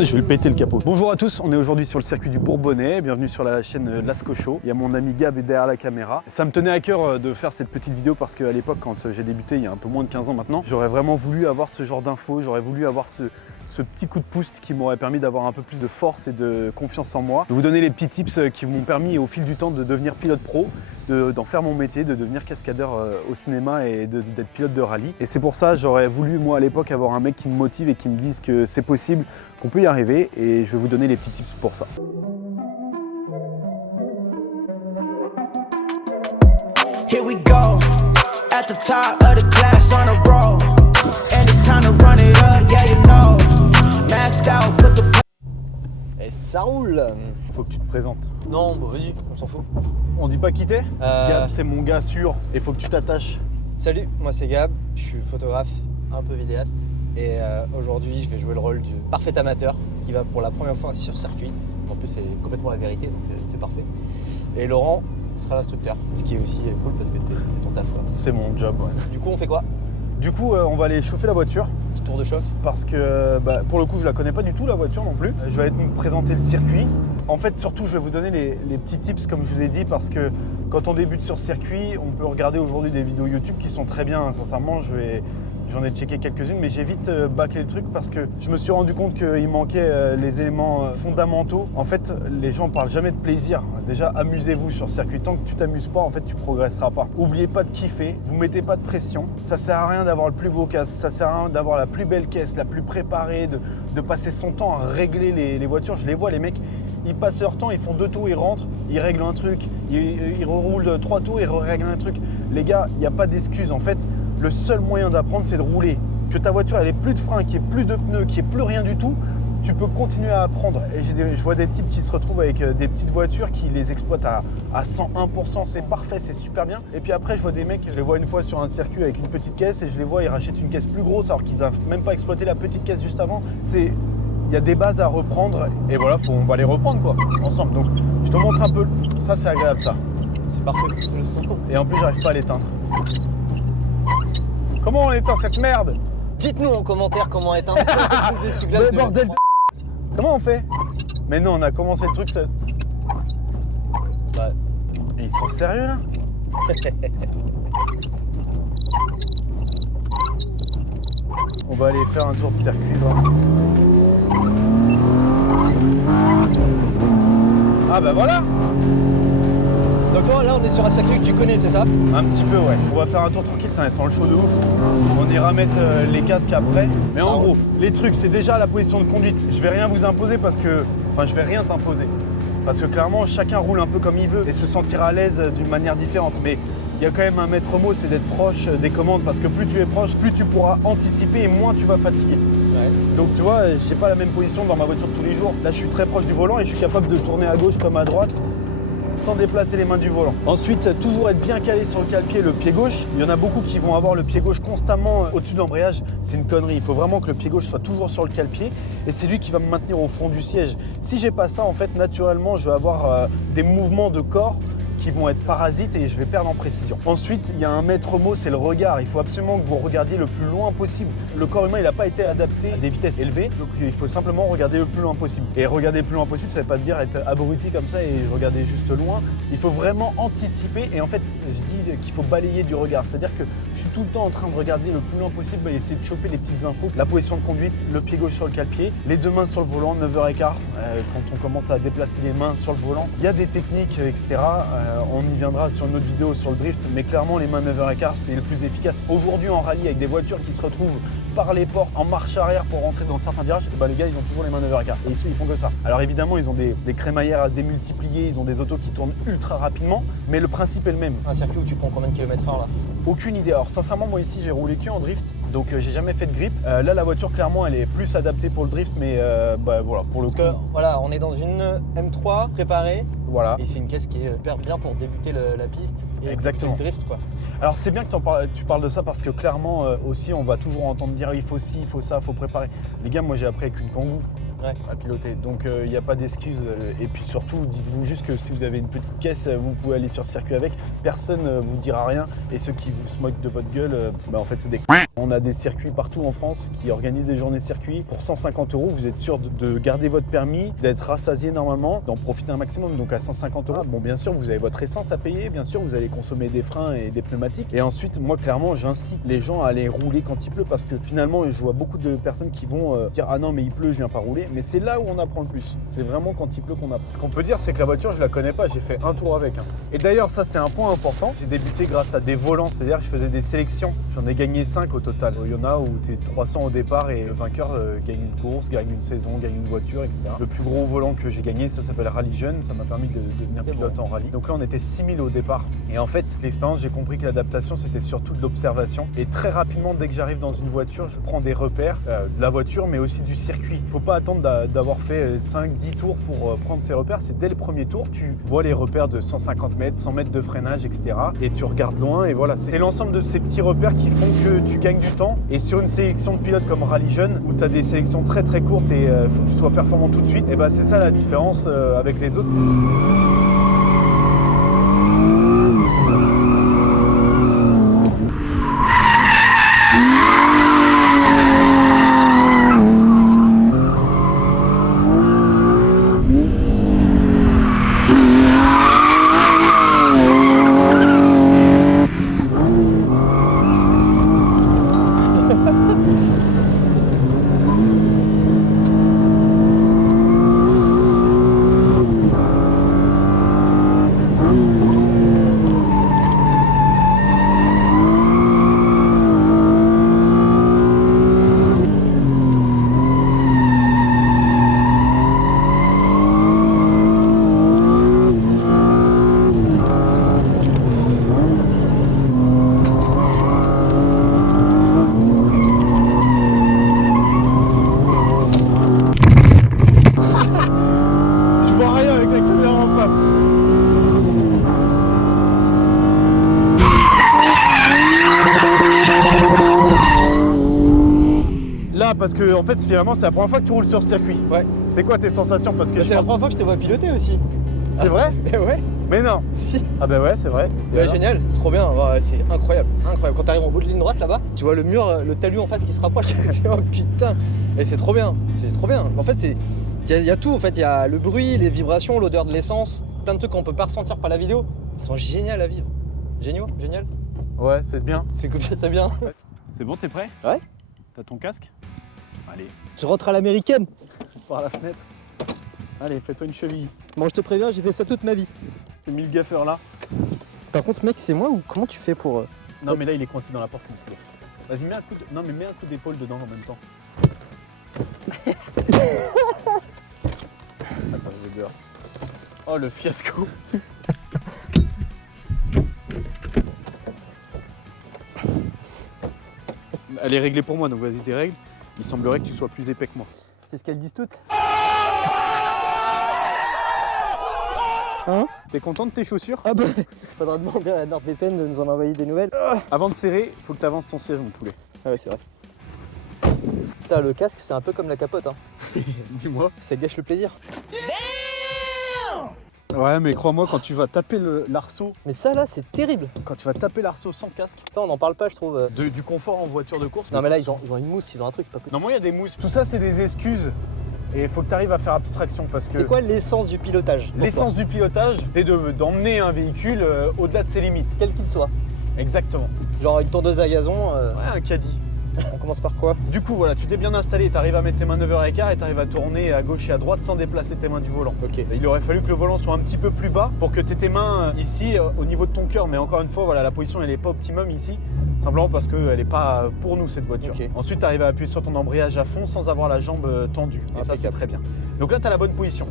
Je vais le péter le capot. Bonjour à tous, on est aujourd'hui sur le circuit du Bourbonnais. Bienvenue sur la chaîne Lasco Show. Il y a mon ami Gab derrière la caméra. Ça me tenait à cœur de faire cette petite vidéo parce qu'à l'époque, quand j'ai débuté, il y a un peu moins de 15 ans maintenant, j'aurais vraiment voulu avoir ce genre d'infos, j'aurais voulu avoir ce petit coup de pouce qui m'aurait permis d'avoir un peu plus de force et de confiance en moi. De vous donner les petits tips qui m'ont permis au fil du temps de devenir pilote pro, d'en faire mon métier, de devenir cascadeur au cinéma et d'être pilote de rallye. Et c'est pour ça j'aurais voulu moi à l'époque avoir un mec qui me motive et qui me dise que c'est possible, qu'on peut y arriver, et je vais vous donner les petits tips pour ça. Here we go, at the top of the class on a roll, and it's time to run it up, yeah you know, maxed out, put the... Et ça roule. Faut que tu te présentes. Non, bah vas-y, on s'en fout. On dit pas qui t'es Gab, c'est mon gars sûr, et faut que tu t'attaches. Salut, moi c'est Gab, je suis photographe, un peu vidéaste. Et aujourd'hui, je vais jouer le rôle du parfait amateur qui va pour la première fois sur circuit. En plus, c'est complètement la vérité, donc c'est parfait. Et Laurent sera l'instructeur, ce qui est aussi cool parce que c'est ton taf. C'est mon job, ouais. Du coup, on fait quoi? Du coup, on va aller chauffer la voiture. Petit tour de chauffe. Parce que pour le coup, je la connais pas du tout la voiture non plus. Je vais aller me présenter le circuit. En fait, surtout, je vais vous donner les petits tips comme je vous ai dit, parce que quand on débute sur circuit, on peut regarder aujourd'hui des vidéos YouTube qui sont très bien. Sincèrement, j'en ai checké quelques-unes, mais j'ai vite bâclé le truc parce que je me suis rendu compte qu'il manquait les éléments fondamentaux. En fait, les gens ne parlent jamais de plaisir. Déjà, amusez-vous sur circuit. Tant que tu t'amuses pas, en fait, tu progresseras pas. Oubliez pas de kiffer, vous mettez pas de pression. Ça sert à rien d'avoir le plus beau casque, ça sert à rien d'avoir la plus belle caisse, la plus préparée, de passer son temps à régler les voitures. Je les vois, les mecs, ils passent leur temps, ils font 2 tours, ils rentrent, ils règlent un truc, ils reroulent 3 tours, ils règlent un truc. Les gars, il n'y a pas d'excuse. En fait, le seul moyen d'apprendre, c'est de rouler. Que ta voiture, elle ait plus de frein, qu'il n'y ait plus de pneus, qu'il n'y ait plus rien du tout, tu peux continuer à apprendre. Et je vois des types qui se retrouvent avec des petites voitures qui les exploitent à 101%, c'est parfait, c'est super bien. Et puis après, je vois des mecs, je les vois une fois sur un circuit avec une petite caisse et je les vois, ils rachètent une caisse plus grosse alors qu'ils n'ont même pas exploité la petite caisse juste avant. Il y a des bases à reprendre et voilà, on va les reprendre quoi, ensemble. Donc je te montre un peu, ça c'est agréable ça. C'est parfait, le son. Et en plus, j'arrive pas à l'éteindre. Comment on éteint cette merde? Dites-nous en commentaire comment éteindre Le bordel de... Comment on fait? Mais non, on a commencé le truc, ça... Bah... Et ils sont sérieux là? On va aller faire un tour de circuit là. Ah bah voilà! Donc toi, là, on est sur un circuit que tu connais, c'est ça? Un petit peu, ouais. On va faire un tour tranquille, ils sont le chaud de ouf. On ira mettre les casques après. Mais en gros, les trucs, c'est déjà la position de conduite. Je vais rien vous imposer parce que... Enfin, je vais rien t'imposer. Parce que clairement, chacun roule un peu comme il veut et se sentir à l'aise d'une manière différente. Mais il y a quand même un maître mot, c'est d'être proche des commandes. Parce que plus tu es proche, plus tu pourras anticiper et moins tu vas fatiguer. Ouais. Donc tu vois, j'ai pas la même position dans ma voiture de tous les jours. Là, je suis très proche du volant et je suis capable de tourner à gauche comme à droite, sans déplacer les mains du volant. Ensuite, toujours être bien calé sur le cale-pied, le pied gauche. Il y en a beaucoup qui vont avoir le pied gauche constamment au-dessus de l'embrayage. C'est une connerie. Il faut vraiment que le pied gauche soit toujours sur le cale-pied et c'est lui qui va me maintenir au fond du siège. Si j'ai pas ça, en fait, naturellement, je vais avoir des mouvements de corps qui vont être parasites et je vais perdre en précision. Ensuite, il y a un maître mot, c'est le regard. Il faut absolument que vous regardiez le plus loin possible. Le corps humain, il n'a pas été adapté à des vitesses élevées, donc il faut simplement regarder le plus loin possible. Et regarder le plus loin possible, ça ne veut pas dire être abruti comme ça et regarder juste loin. Il faut vraiment anticiper et en fait, je dis qu'il faut balayer du regard. C'est-à-dire que je suis tout le temps en train de regarder le plus loin possible et essayer de choper les petites infos. La position de conduite, le pied gauche sur le cale-pied, les 2 mains sur le volant, 9h15, quand on commence à déplacer les mains sur le volant. Il y a des techniques, etc. On y viendra sur une autre vidéo sur le drift, mais clairement les mains 9h15 c'est le plus efficace. Aujourd'hui en rallye avec des voitures qui se retrouvent par les portes en marche arrière pour rentrer dans certains virages, et les gars ils ont toujours les mains 9h15 et ils font que ça. Alors évidemment ils ont des crémaillères à démultiplier, ils ont des autos qui tournent ultra rapidement, mais le principe est le même. Un circuit où tu prends combien de kilomètres heure là? Aucune idée. Alors sincèrement moi ici j'ai roulé que en drift, donc j'ai jamais fait de grip. Là la voiture clairement elle est plus adaptée pour le drift, mais voilà pour le coup. Parce que voilà, on est dans une M3 préparée. Voilà. Et c'est une caisse qui est hyper bien pour débuter la piste et exactement. le drift quoi. Alors c'est bien que tu parles de ça parce que clairement aussi on va toujours entendre dire il faut ci, il faut ça, il faut préparer. Les gars, moi j'ai appris avec une Kangoo. à piloter. Donc il n'y a pas d'excuse. Et puis surtout, dites-vous juste que si vous avez une petite caisse, vous pouvez aller sur circuit avec. Personne ne vous dira rien. Et ceux qui vous se moquent de votre gueule, en fait c'est des On a des circuits partout en France qui organisent des journées circuits. Pour 150 €, vous êtes sûr de garder votre permis, d'être rassasié normalement, d'en profiter un maximum. Donc à 150 €, bon bien sûr vous avez votre essence à payer, bien sûr vous allez consommer des freins et des pneumatiques. Et ensuite, moi clairement, j'incite les gens à aller rouler quand il pleut parce que finalement, je vois beaucoup de personnes qui vont dire ah non mais il pleut, je viens pas rouler. Mais c'est là où on apprend le plus. C'est vraiment quand il pleut qu'on apprend. Ce qu'on peut dire, c'est que la voiture, je la connais pas. J'ai fait un tour avec. Et d'ailleurs, ça c'est un point important. J'ai débuté grâce à des volants, c'est-à-dire que je faisais des sélections. J'en ai gagné 5 au total. Il y en a où tu es 300 au départ et le vainqueur gagne une course, gagne une saison, gagne une voiture, etc. Le plus gros volant que j'ai gagné, ça s'appelle Rally Jeune. Ça m'a permis de devenir pilote en rallye. Donc là, on était 6000 au départ. Et en fait, l'expérience, j'ai compris que l'adaptation, c'était surtout de l'observation. Et très rapidement, dès que j'arrive dans une voiture, je prends des repères de la voiture, mais aussi du circuit. Il faut pas attendre d'avoir fait 5-10 tours pour prendre ces repères. C'est dès le premier tour, tu vois les repères de 150 mètres, 100 mètres de freinage, etc. Et tu regardes loin et voilà. C'est l'ensemble de ces petits repères qui font que tu gagnes du temps. Et sur une sélection de pilotes comme Rally Jeune, où tu as des sélections très très courtes et faut que tu sois performant tout de suite, et bah c'est ça la différence avec les autres. Parce que en fait finalement c'est la première fois que tu roules sur circuit. Ouais. C'est quoi tes sensations? Parce que c'est la première fois que je te vois piloter aussi. C'est vrai? Mais ouais. Mais non. Si. Ah bah ouais, c'est vrai. Bah, génial, trop bien, ouais, c'est incroyable, incroyable. Quand tu arrives en bout de ligne droite là-bas, tu vois le mur, le talus en face qui se rapproche. Oh putain. Et c'est trop bien, c'est trop bien. En fait, il y a tout en fait, il y a le bruit, les vibrations, l'odeur de l'essence, plein de trucs qu'on peut pas ressentir par la vidéo. Ils sont géniaux à vivre. Génial. Ouais, c'est bien. C'est comme ça, c'est bien. C'est bon, t'es prêt? Ouais. T'as ton casque? Allez. Je rentre à l'américaine. Par la fenêtre. Allez, fais-toi une cheville. Bon, je te préviens, j'ai fait ça toute ma vie. Ces 1000 gaffeurs là. Par contre, mec, c'est moi ou comment tu fais pour... Non, mais là, il est coincé dans la porte. Vas-y, mets un coup de... Non, mais mets un coup d'épaule dedans en même temps. Attends, je vais dehors. Oh, le fiasco. Elle est réglée pour moi, donc vas-y, dérègle. Il semblerait que tu sois plus épais que moi. C'est ce qu'elles disent toutes. Hein? T'es content de tes chaussures? Ah bah, faudra demander à NordVPN de nous en envoyer des nouvelles. Avant de serrer, faut que tu avances ton siège, mon poulet. Ah ouais, c'est vrai. Putain, le casque, c'est un peu comme la capote, hein. Dis-moi. Ça gâche le plaisir. Ouais, mais crois-moi, quand tu vas taper l'arceau... Mais ça, là, c'est terrible. Quand tu vas taper l'arceau sans casque... Ça, on n'en parle pas, je trouve. Du confort en voiture de course... Non, mais là, ils ont une mousse, ils ont un truc, c'est pas possible. Non, moi, il y a des mousses. Tout ça, c'est des excuses. Et il faut que tu arrives à faire abstraction parce que... C'est quoi l'essence du pilotage? L'essence du pilotage, c'est d'emmener un véhicule au-delà de ses limites. Quel qu'il soit. Exactement. Genre une tondeuse à gazon. Ouais, un caddie. On commence par quoi? Du coup, voilà, tu t'es bien installé, tu arrives à mettre tes mains 9h15 et tu arrives à tourner à gauche et à droite sans déplacer tes mains du volant. Ok. Il aurait fallu que le volant soit un petit peu plus bas pour que tu aies tes mains ici au niveau de ton cœur. Mais encore une fois, voilà, la position elle n'est pas optimum ici. Simplement parce qu'elle n'est pas pour nous cette voiture. Okay. Ensuite, tu arrives à appuyer sur ton embrayage à fond sans avoir la jambe tendue. Et ça, c'est très bien. Donc là, tu as la bonne position.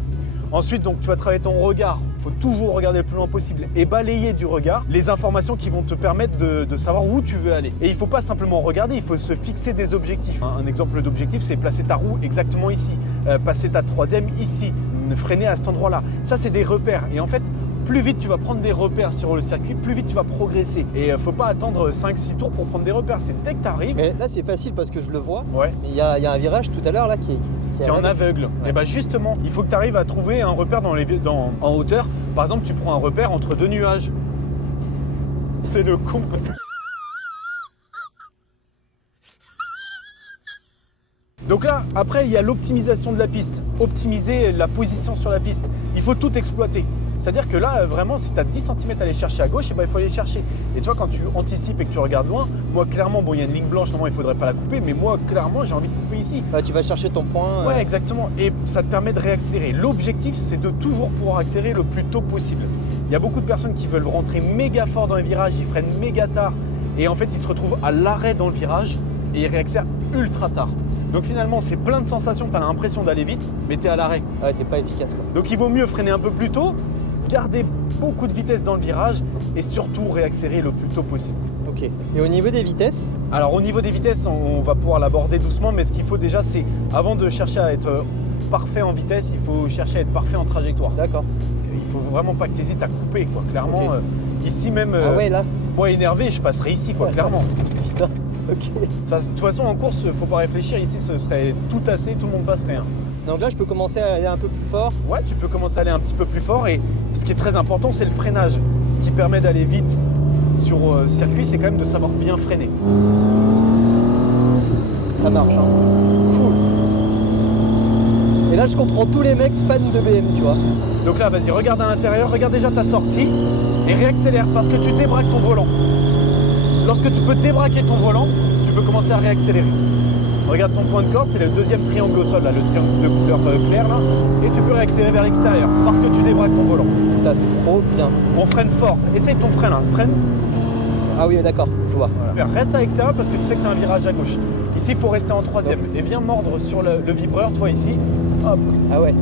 Ensuite, donc, tu vas travailler ton regard. Il faut toujours regarder le plus loin possible et balayer du regard les informations qui vont te permettre de savoir où tu veux aller. Et il ne faut pas simplement regarder, il faut se fixer des objectifs. Un exemple d'objectif, c'est placer ta roue exactement ici, passer ta troisième ici, freiner à cet endroit-là. Ça, c'est des repères. Et en fait, plus vite tu vas prendre des repères sur le circuit, plus vite tu vas progresser. Et faut pas attendre 5-6 tours pour prendre des repères. C'est dès que tu arrives. Mais là, c'est facile parce que je le vois. Ouais. Il y a un virage tout à l'heure là qui qui est en aveugle. Ouais. Et bah justement, il faut que tu arrives à trouver un repère en hauteur. Par exemple, tu prends un repère entre deux nuages. C'est le con. Donc là, après, il y a l'optimisation de la piste. Optimiser la position sur la piste. Il faut tout exploiter. C'est-à-dire que là, vraiment, si tu as 10 cm à aller chercher à gauche, eh ben, il faut aller chercher. Et tu vois, quand tu anticipes et que tu regardes loin, moi, clairement, bon, il y a une ligne blanche, normalement, il ne faudrait pas la couper, mais moi, clairement, j'ai envie de couper ici. Tu vas chercher ton point. Ouais, exactement. Et ça te permet de réaccélérer. L'objectif, c'est de toujours pouvoir accélérer le plus tôt possible. Il y a beaucoup de personnes qui veulent rentrer méga fort dans les virages, ils freinent méga tard. Et en fait, ils se retrouvent à l'arrêt dans le virage et ils réaccélèrent ultra tard. Donc finalement, c'est plein de sensations, tu as l'impression d'aller vite, mais tu es à l'arrêt. Ouais, t'es pas efficace quoi. Donc il vaut mieux freiner un peu plus tôt, garder beaucoup de vitesse dans le virage et surtout réaccélérer le plus tôt possible. Ok. Et au niveau des vitesses? Alors au niveau des vitesses, on va pouvoir l'aborder doucement, mais ce qu'il faut déjà, c'est avant de chercher à être parfait en vitesse, il faut chercher à être parfait en trajectoire. D'accord. Il faut vraiment pas que tu hésites à couper, quoi. Clairement, Ok. Ici même, Ah ouais, là? moi énervé, je passerai ici, quoi, Ouais. clairement. Putain. Ok. Ça, de toute façon, en course, faut pas réfléchir. Ici, ce serait tout assez, tout le monde passerait. Hein. Donc là, je peux commencer à aller un peu plus fort. Ouais, tu peux commencer à aller un petit peu plus fort. Et ce qui est très important, c'est le freinage. Ce qui permet d'aller vite sur circuit, c'est quand même de savoir bien freiner. Ça marche, hein. Cool. Et là, je comprends tous les mecs fans de BM, tu vois. Donc là, vas-y, regarde à l'intérieur, regarde déjà ta sortie et réaccélère parce que tu débraques ton volant. Lorsque tu peux débraquer ton volant, tu peux commencer à réaccélérer. Regarde ton point de corde, c'est le deuxième triangle au sol, là, le triangle de couleur claire, là, et tu peux réaccélérer vers l'extérieur parce que tu débraques ton volant. Putain, c'est trop bien. On freine fort. Essaye ton frein là, freine. Ah oui, d'accord, je vois. Voilà. Reste à l'extérieur parce que tu sais que tu as un virage à gauche. Ici, il faut rester en troisième. Et viens mordre sur le vibreur, toi ici. Hop, Ah ouais.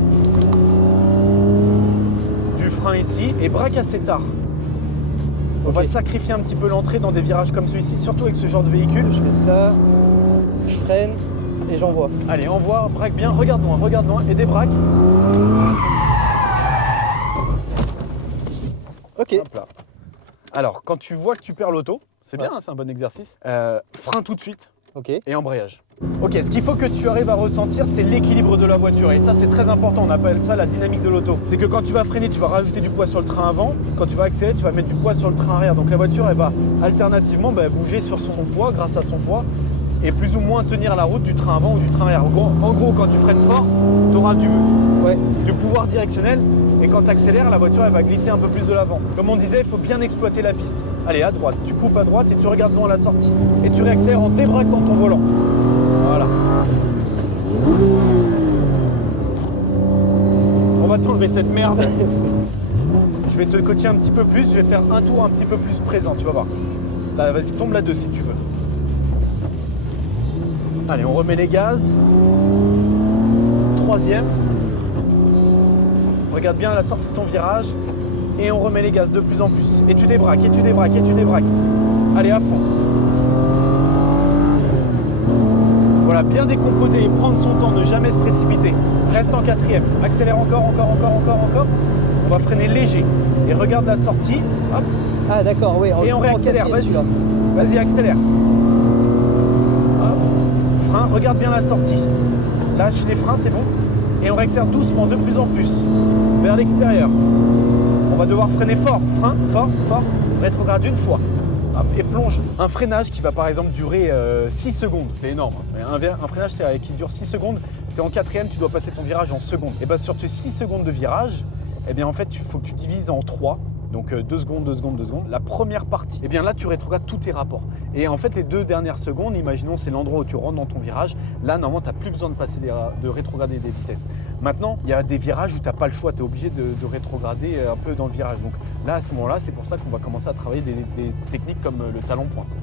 du frein ici et braque assez tard. On Ok. va sacrifier un petit peu l'entrée dans des virages comme celui-ci, surtout avec ce genre de véhicule. Je fais ça, je freine et j'envoie. Allez, envoie, braque bien, regarde loin et débraque. Ok. Hop là. Alors, quand tu vois que tu perds l'auto, c'est bien, hein, c'est un bon exercice. Frein tout de suite Ok. et embrayage. Ok, ce qu'il faut que tu arrives à ressentir, c'est l'équilibre de la voiture. Et ça, c'est très important. On appelle ça la dynamique de l'auto. C'est que quand tu vas freiner, tu vas rajouter du poids sur le train avant. Quand tu vas accélérer, tu vas mettre du poids sur le train arrière. Donc la voiture, elle va alternativement bouger sur son poids, grâce à son poids, et plus ou moins tenir la route du train avant ou du train arrière. En gros, quand tu freines fort, tu auras du pouvoir directionnel. Et quand tu accélères, la voiture, elle va glisser un peu plus de l'avant. Comme on disait, il faut bien exploiter la piste. Allez, à droite, tu coupes à droite et tu regardes loin la sortie. Et tu réaccélères en débraquant ton volant. Voilà. On va t'enlever cette merde. Je vais te coacher un petit peu plus, je vais faire un tour un petit peu plus présent, tu vas voir. Là, vas-y, tombe là-dessus si tu veux. Allez, on remet les gaz. Troisième. Regarde bien la sortie de ton virage. Et on remet les gaz de plus en plus. Et tu débraques, et tu débraques, et tu débraques. Allez, à fond. Voilà, bien décomposer et prendre son temps, ne jamais se précipiter. Reste en quatrième. Accélère encore. On va freiner léger. Et regarde la sortie. Hop. Ah d'accord, oui. Et on réaccélère, vas-y. Celui-là. Vas-y, accélère. Hop. Frein, regarde bien la sortie. Lâche les freins, c'est bon. Et on réaccélère doucement, de plus en plus. Vers l'extérieur. On va devoir freiner fort. Frein, fort. Rétrograde une fois. Hop, et plonge. Un freinage qui va par exemple durer 6 secondes. C'est énorme. Un freinage qui dure 6 secondes. Tu es en quatrième, tu dois passer ton virage en seconde. Et bien sur tes 6 secondes de virage, eh bien en fait, il faut que tu divises en 3. Donc 2 secondes. La première partie, eh bien là, tu rétrogrades tous tes rapports. Et en fait, les 2 dernières secondes, imaginons, c'est l'endroit où tu rentres dans ton virage. Là, normalement, tu n'as plus besoin de rétrograder des vitesses. Maintenant, il y a des virages où tu n'as pas le choix. Tu es obligé de rétrograder un peu dans le virage. Donc là, à ce moment-là, c'est pour ça qu'on va commencer à travailler des techniques comme le talon pointe,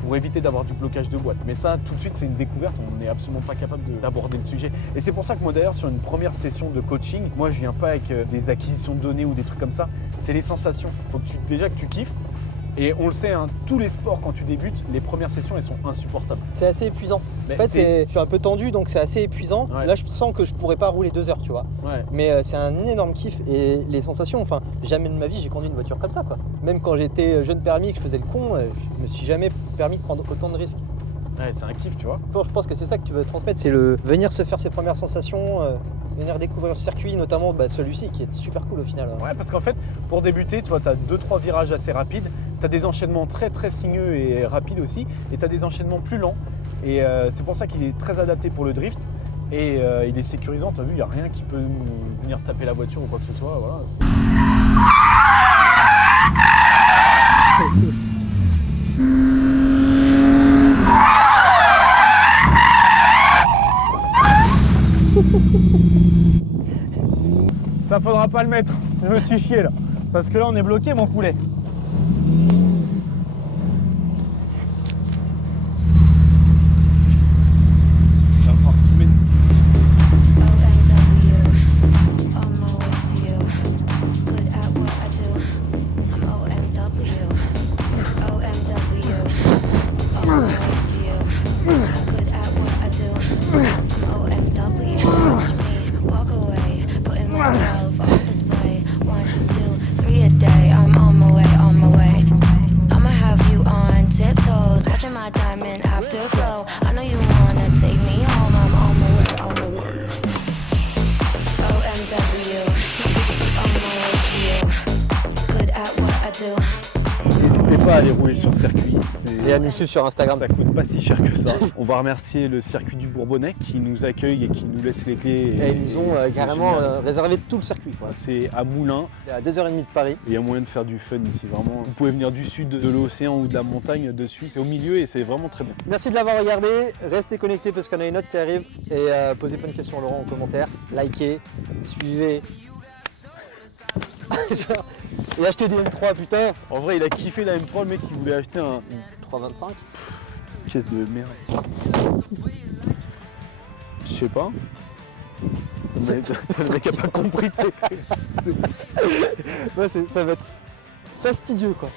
pour éviter d'avoir du blocage de boîte. Mais ça, tout de suite, c'est une découverte, on n'est absolument pas capable d'aborder le sujet. Et c'est pour ça que moi d'ailleurs, sur une première session de coaching, moi je viens pas avec des acquisitions de données ou des trucs comme ça, c'est les sensations. Il faut que déjà que tu kiffes. Et on le sait, hein, tous les sports, quand tu débutes, les premières sessions, elles sont insupportables. C'est assez épuisant. Mais en fait, je suis un peu tendu, donc c'est assez épuisant. Ouais. Là, je sens que je pourrais pas rouler 2 heures, tu vois. Ouais. Mais c'est un énorme kiff et les sensations, enfin, jamais de ma vie j'ai conduit une voiture comme ça, quoi. Même quand j'étais jeune permis et que je faisais le con, je me suis jamais permis de prendre autant de risques. Ouais, c'est un kiff, tu vois. Je pense que c'est ça que tu veux transmettre, c'est le venir se faire ses premières sensations, venir découvrir le circuit, notamment celui-ci qui est super cool au final. Ouais, parce qu'en fait, pour débuter, tu vois, tu as 2-3 virages assez rapides, tu as des enchaînements très très sinueux et rapides aussi, et tu as des enchaînements plus lents. Et c'est pour ça qu'il est très adapté pour le drift. Et il est sécurisant, tu as vu, il n'y a rien qui peut venir taper la voiture ou quoi que ce soit. Voilà. Ça faudra pas le mettre, je me suis chié là. Parce que là on est bloqué mon poulet. N'hésitez pas à aller rouler sur circuit. Et à nous suivre sur Instagram. Ça coûte pas si cher que ça. On va remercier le circuit du Bourbonnais qui nous accueille et qui nous laisse les clés. Et ils nous ont carrément réservé tout le circuit. C'est à Moulins. C'est à 2h30 de Paris. Il y a moyen de faire du fun ici, vraiment. Vous pouvez venir du sud de l'océan ou de la montagne dessus. C'est au milieu et c'est vraiment très bien. Merci de l'avoir regardé. Restez connectés parce qu'on a une autre qui arrive. Et posez plein de questions à Laurent en commentaire. Likez, suivez. Et achetez des M3, putain. En vrai, il a kiffé la M3, le mec il voulait acheter un 325. pièce de merde. Je sais pas. Le mec a pas compris. Ouais, ça va être fastidieux quoi.